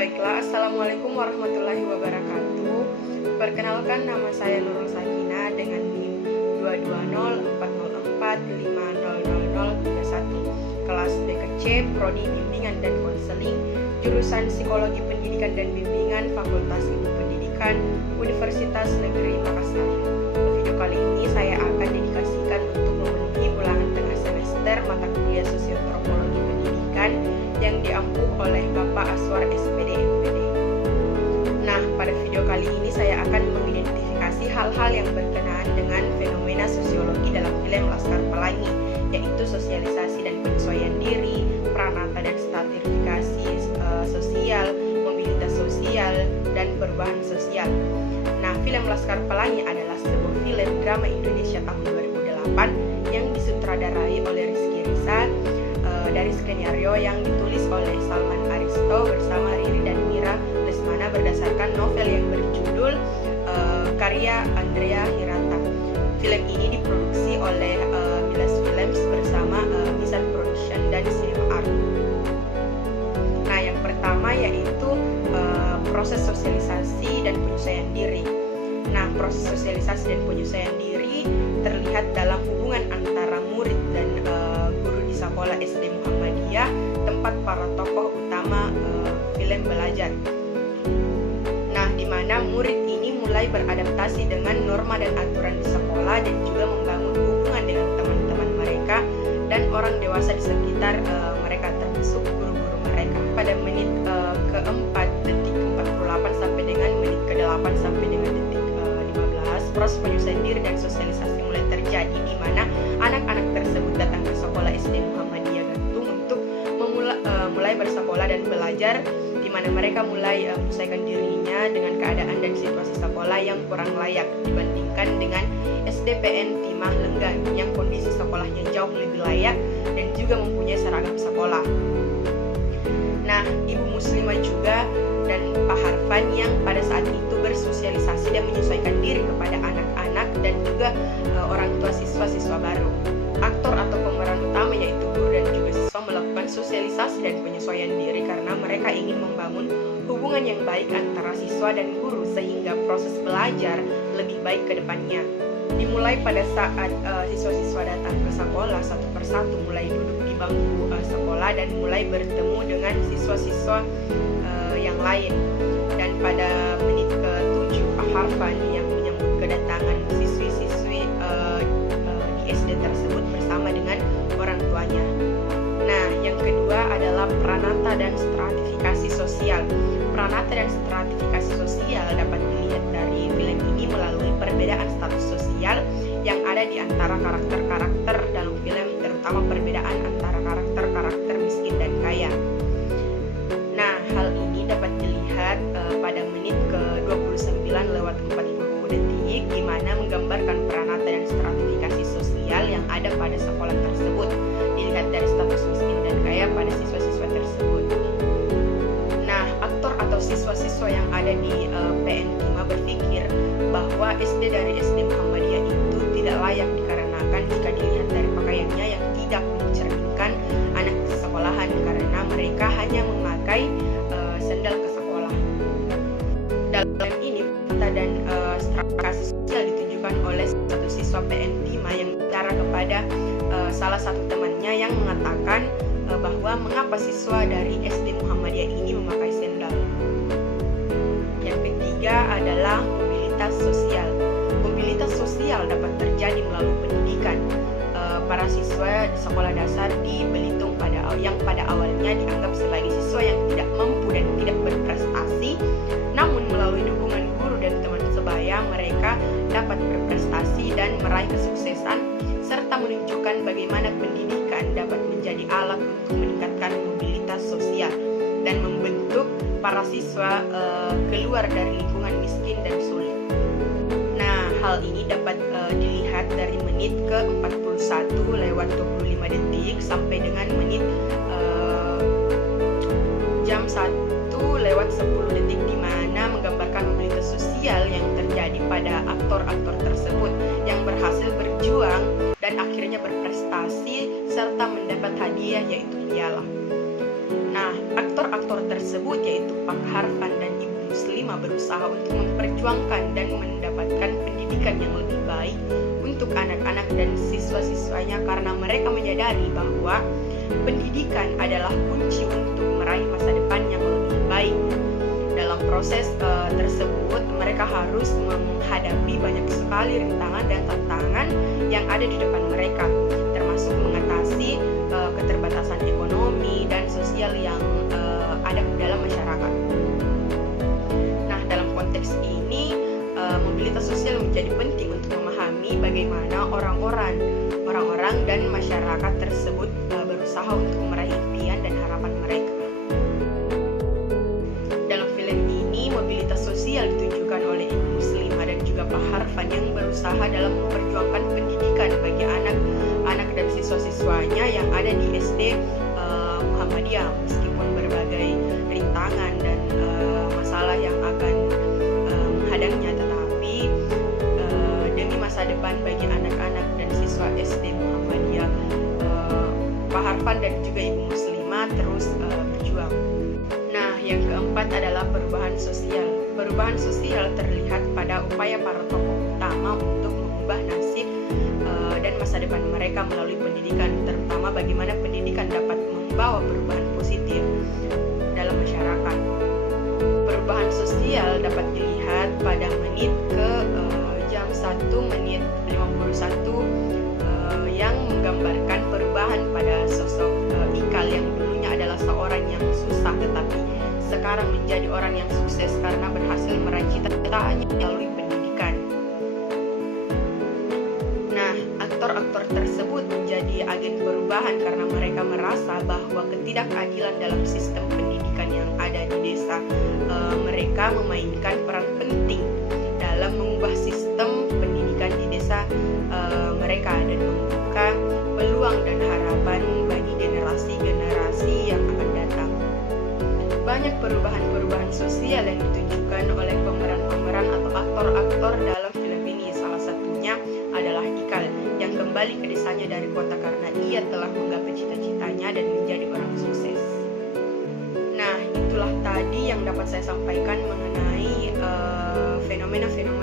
Baiklah, Assalamualaikum warahmatullahi wabarakatuh. Perkenalkan, nama saya Nurul Sakina dengan NIM 22040450031, kelas BKC, Prodi Bimbingan dan Konseling, jurusan Psikologi Pendidikan dan Bimbingan, Fakultas Ilmu Pendidikan, Universitas Negeri Makassar. Video kali ini saya akan dedikasikan untuk memenuhi ulangan tengah semester mata kuliah Sosiotropologi Pendidikan yang diampu oleh Bapak Aswar SPD MPD. Nah, pada video kali ini saya akan mengidentifikasi hal-hal yang berkenaan dengan fenomena sosiologi dalam film Laskar Pelangi, yaitu sosialisasi dan penyesuaian diri, pranata dan stratifikasi sosial, mobilitas sosial, dan perubahan sosial. Nah, film Laskar Pelangi adalah sebuah film drama Indonesia tahun 2008 yang disutradarai oleh Rizky Rizal dari skenario yang ditulis oleh Salman Aristo bersama Riri dan Mira Lesmana berdasarkan novel yang berjudul karya Andrea Hirata. Film ini diproduksi oleh Milas Films bersama Misan Production dan Cinema Art. Nah, yang pertama yaitu proses sosialisasi dan penyesuaian diri. Nah, proses sosialisasi dan penyesuaian diri terlihat dalam hubungan antara murid dan guru di sekolah SD Muhammadiyah, tempat para tokoh utama film belajar. Nah, di mana murid ini mulai beradaptasi dengan norma dan aturan di sekolah dan juga membangun hubungan dengan teman-teman mereka dan orang dewasa di sekitar mereka, termasuk guru-guru mereka. Pada menit keempat detik 48 sampai dengan menit ke-8 sampai dengan detik 15, proses penyesuaian diri dan sosialisasi mulai terjadi, di mana anak-anak tersebut datang ke sekolah SD Muhammadiyah Gantung untuk mulai bersekolah dan belajar, di mana mereka mulai menyesuaikan dirinya dengan keadaan dan situasi sekolah yang kurang layak dibandingkan dengan SDPN Timah Lenggang yang kondisi sekolahnya jauh lebih layak dan juga mempunyai seragam sekolah. Nah, Ibu Muslimah juga dan Pak Harfan yang pada saat itu bersosialisasi dan menyesuaikan diri kepada anak-anak dan juga orang tua siswa-siswa baru. Aktor atau pemeran utama yaitu guru dan juga siswa melakukan sosialisasi dan penyesuaian diri karena mereka ingin membangun hubungan yang baik antara siswa dan guru sehingga proses belajar lebih baik ke depannya. Dimulai pada saat siswa-siswa datang ke sekolah satu persatu, mulai duduk di bangku sekolah dan mulai bertemu dengan siswa-siswa yang lain. Dan pada menit ke-7 Pak Harfan yang menyambut kedatangan siswi-siswi di SD tersebut bersama dengan orang tuanya. Nah, yang kedua adalah pranata dan stratifikasi sosial. Pranata dan stratifikasi sosial dapat dilihat dari film ini melalui perbedaan status sosial yang ada di antara karakter-karakter dalam film, terutama perbedaan antara karakter-karakter miskin dan kaya. Nah, hal ini dapat dilihat pada menit ke-29 lewat 40 detik, di mana menggambarkan pranata dan stratifikasi sosial yang ada pada sekolah tersebut, dilihat dari status miskin dan kaya pada siswa-siswa tersebut. Nah, aktor atau siswa-siswa yang ada di PN Timah berpikir bahwa SD dari SD Muhammadiyah itu tidak layak dikarenakan jika dilihat dari pakaiannya yang tidak mencerminkan anak sekolahan karena mereka hanya memakai sandal ke sekolah. Dalam ini pranata dan stratifikasi sosial ditunjukkan oleh satu siswa PN Timah yang bicara kepada salah satu temannya yang mengatakan bahwa mengapa siswa dari SD Muhammadiyah ini memakai sandal. Yang ketiga adalah mobilitas sosial. Mobilitas sosial dapat terjadi melalui pendidikan. Para siswa di sekolah dasar di Belitung yang pada awalnya dianggap sebagai siswa yang tidak mampu dan tidak berprestasi, namun melalui dukungan guru dan teman sebaya mereka dapat berprestasi dan meraih kesuksesan serta menunjukkan bagaimana pendidikan dapat menjadi alat untuk meningkatkan mobilitas sosial dan membentuk para siswa keluar dari lingkungan miskin dan sulit. Nah, hal ini dapat dilihat dari menit ke-41 lewat 25 detik sampai dengan menit jam 1 lewat 10 detik, di mana menggambarkan mobilitas sosial yang terjadi pada aktor-aktor tersebut yang berhasil berjuang dan akhirnya berprestasi serta mendapat hadiah yaitu piala. Nah, aktor-aktor tersebut tersebut, yaitu Pak Harfan dan Ibu Muslimah, berusaha untuk memperjuangkan dan mendapatkan pendidikan yang lebih baik untuk anak-anak dan siswa-siswanya, karena mereka menyadari bahwa pendidikan adalah kunci untuk meraih masa depan yang lebih baik. Dalam proses tersebut, mereka harus menghadapi banyak sekali rintangan dan tantangan yang ada di depan mereka, termasuk mengatasi keterbatasan ekonomi dan sosial yang ada dalam masyarakat. Nah, dalam konteks ini, mobilitas sosial menjadi penting untuk memahami bagaimana orang-orang dan masyarakat tersebut berusaha untuk meraih impian dan harapan mereka. Dalam film ini, mobilitas sosial ditunjukkan oleh Ibu Muslimah dan juga Pak Harfan yang berusaha dalam memperjuangkan pendidikan bagi anak-anak dan siswa-siswanya yang ada di SD Muhammadiyah, meskipun berbagai rintangan dan masalah yang akan menghadangnya, tetapi demi masa depan bagi anak-anak dan siswa SD Muhammadiyah, Pak Harfan dan juga Ibu Muslimah terus berjuang. Nah, yang keempat adalah perubahan sosial. Perubahan sosial terlihat pada upaya para tokoh utama untuk mengubah nasib dan masa depan mereka melalui pendidikan, terutama bagaimana pendidikan dapat membawa perubahan positif dalam masyarakat. Perubahan sosial dapat dilihat pada menit ke jam 1:51 yang menggambarkan perubahan pada sosok Ikal yang dulunya adalah seorang yang susah tetapi sekarang menjadi orang yang sukses karena berhasil meraih cita-citanya melalui pendidikan. Nah, aktor-aktor tersebut menjadi agen perubahan karena mereka merasa bahwa ketidakadilan dalam sistem pendidikan yang ada di desa. Mereka memainkan peran penting dalam mengubah sistem pendidikan di desa mereka dan membuka peluang dan harapan bagi generasi-generasi yang akan datang. Banyak perubahan-perubahan sosial yang ditunjukkan oleh pemeran-pemeran atau aktor-aktor dalam film ini. Salah satunya adalah Ikal yang kembali ke desanya dari kota karena ia telah menggapai cita-citanya dan menjadi orang sukses. Nah, itulah tadi yang dapat saya sampaikan mengenai fenomena-fenomena